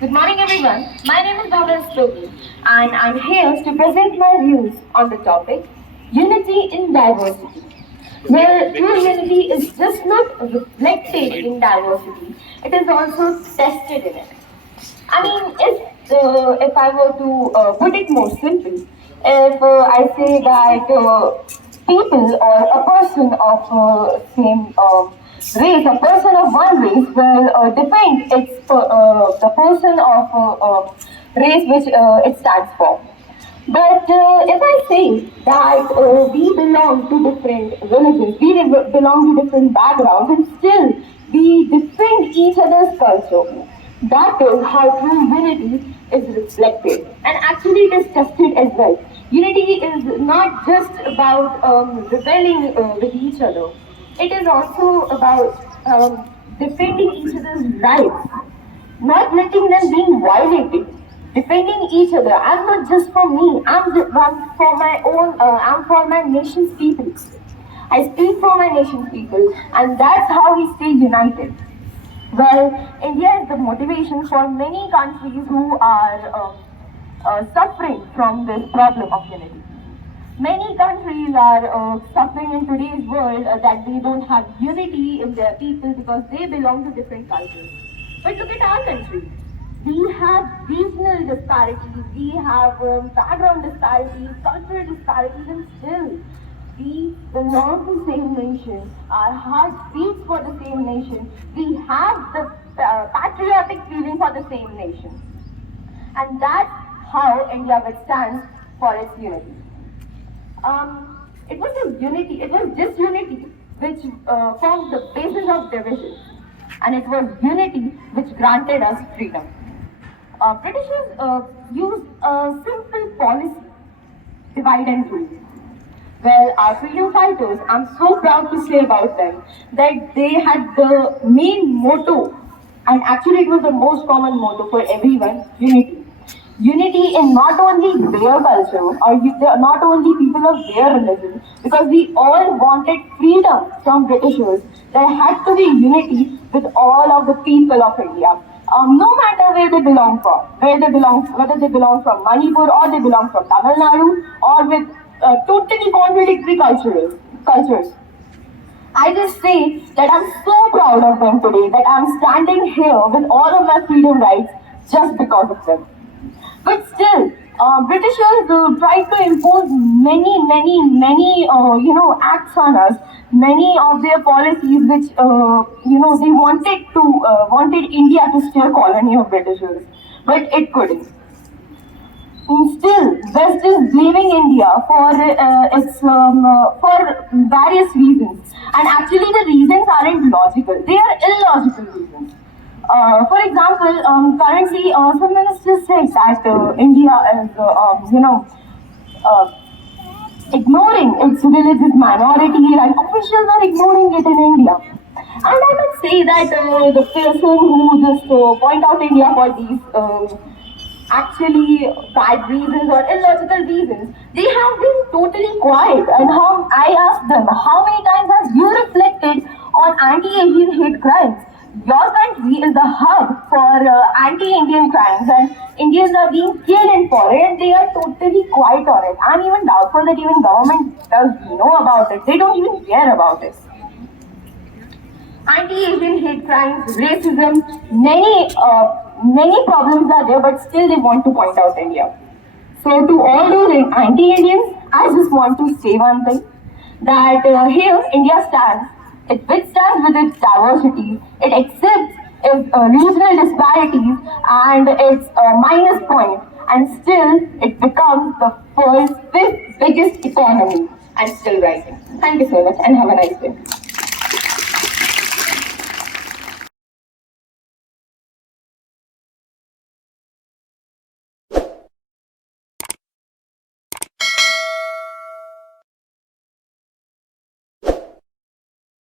Good morning, everyone. My name is Bhavya Rastogi, and I'm here to present my views on the topic Unity in Diversity. Well, true unity is just not reflected in diversity; it is also tested in it. I mean, if I were to put it more simply, if I say that people or a person of same race, a person of one race will defend the person of race which it stands for. But if I say that we belong to different religions, belong to different backgrounds, and still we defend each other's culture, that is how true unity is reflected. And actually, it is tested as well. Unity is not just about rebelling with each other, it is also about defending each other's rights, not letting them being violated, defending each other. I'm not just for me. I'm for my own. I'm for my nation's people. I speak for my nation's people, and that's how we stay united. Well, India is the motivation for many countries who are suffering from this problem of unity. Many countries are suffering in today's world that they don't have unity in their people because they belong to different cultures. But look at our country. We have regional disparities, we have background disparities, cultural disparities, and still we belong to the same nation. Our heart beats for the same nation. We have the patriotic feeling for the same nation. And that's how India withstands for its unity. It was a unity, it was disunity which formed the basis of division, and it was unity which granted us freedom. Britishers used a simple policy, divide and rule. Well, our freedom fighters, I'm so proud to say about them that they had the main motto, and actually it was the most common motto for everyone, unity. Unity in not only their culture or not only people of their religion, because we all wanted freedom from Britishers. There had to be unity with all of the people of India. No matter where they belong from, whether they belong from Manipur or they belong from Tamil Nadu or with totally contradictory cultures. I just say that I'm so proud of them today, that I'm standing here with all of my freedom rights just because of them. But still, Britishers tried to impose many acts on us. Many of their policies, which they wanted India to stay a colony of Britishers, but it couldn't. Still, West is blaming India for various reasons, and actually the reasons aren't logical; they are illogical reasons. For example, currently some ministers say that India is, uh, ignoring its religious minority, and officials are ignoring it in India. And I must say that the person who just point out India for these actually bad reasons or illogical reasons, they have been totally quiet. And how I asked them, how many times have you reflected on anti-Asian hate crimes? Your country is the hub for anti-Indian crimes, and Indians are being killed in for it, and they are totally quiet on it. I'm even doubtful that even government does know about it. They don't even care about it. Anti-Asian hate crimes, racism, many problems are there, but still they want to point out India. So to all those anti-Indians, I just want to say one thing, that here India stands. It withstands with its diversity. It accepts its regional disparities and its minus point, and still it becomes the world's fifth biggest economy and still rising. Thank you so much, and have a nice day.